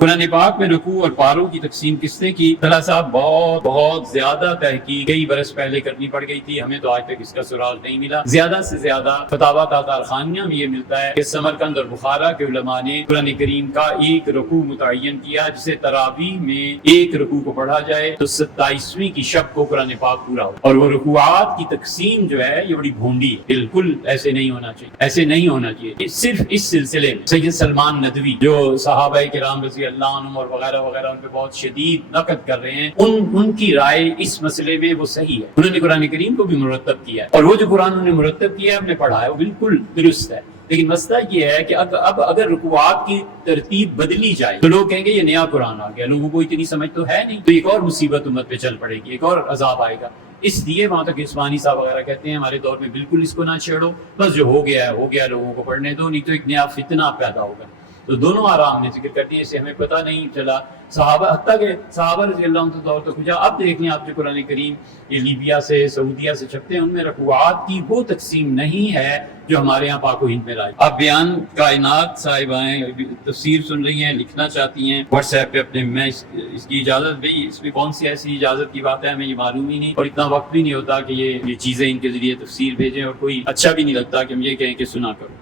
قرآن پاک میں رکوع اور پاروں کی تقسیم کس نے کی؟ طلحہ صاحب بہت زیادہ تحقیق کئی برس پہلے کرنی پڑ گئی تھی، ہمیں تو آج تک اس کا سراغ نہیں ملا۔ زیادہ سے زیادہ فتاوی تاطارخانیہ میں یہ ملتا ہے کہ سمرقند اور بخارا کے علماء نے قرآن کریم کا ایک رکوع متعین کیا، جسے تراویح میں ایک رکوع کو پڑھا جائے تو 27ویں کی شب کو قرآن پاک پورا ہو۔ اور وہ رکوعات کی تقسیم جو ہے یہ بڑی بھونڈی ہے، بالکل ایسے نہیں ہونا چاہیے، ایسے نہیں ہونا چاہیے۔ صرف اس سلسلے میں سید سلمان ندوی جو صحابہ کرام رضی اللہ عنہم اور وغیرہ وغیرہ ان پہ بہت شدید نقد کر رہے ہیں، ان کی رائے اس مسئلے میں وہ صحیح ہے۔ انہوں نے قرآن کریم کو بھی مرتب کیا ہے، اور وہ جو قرآن انہوں نے مرتب کیا ہے، ہم نے پڑھا ہے، وہ بالکل درست ہے۔ لیکن مسئلہ یہ ہے کہ اب اگر رکوعات کی ترتیب بدلی جائے تو لوگ کہیں گے یہ نیا قرآن آ گیا، لوگوں کو اتنی سمجھ تو ہے نہیں، تو ایک اور مصیبت امت پہ چل پڑے گی، ایک اور عذاب آئے گا۔ اس لیے وہاں تک عثمانی صاحب وغیرہ کہتے ہیں ہمارے دور میں بالکل اس کو نہ چھیڑو، بس جو ہو گیا ہے ہو گیا، لوگوں کو پڑھنے دو، نہیں تو ایک نیا فتنہ پیدا ہوگا۔ تو دونوں آرام نے ذکر کر دیے، اسے ہمیں پتہ نہیں چلا صحابہ، حتیٰ کہ صحابہ رضی اللہ عنہ دور تک پہنچا۔ اب دیکھ لیں آپ جو قرآن کریم یہ لیبیا سے سعودیہ سے چھپتے ہیں، ان میں رکوعات کی وہ تقسیم نہیں ہے جو ہمارے یہاں پاک و ہند میں لائی۔ اب بیان کائنات صاحبائیں تفسیر سن رہی ہیں، لکھنا چاہتی ہیں واٹس ایپ پہ اپنے، میں اس کی اجازت بھائی، اس میں کون سی ایسی اجازت کی بات ہے، ہمیں یہ معلوم ہی نہیں، اور اتنا وقت بھی نہیں ہوتا کہ یہ چیزیں ان کے ذریعے تفسیر بھیجیں، اور کوئی اچھا بھی نہیں لگتا کہ ہم یہ کہیں کہ سنا کرو۔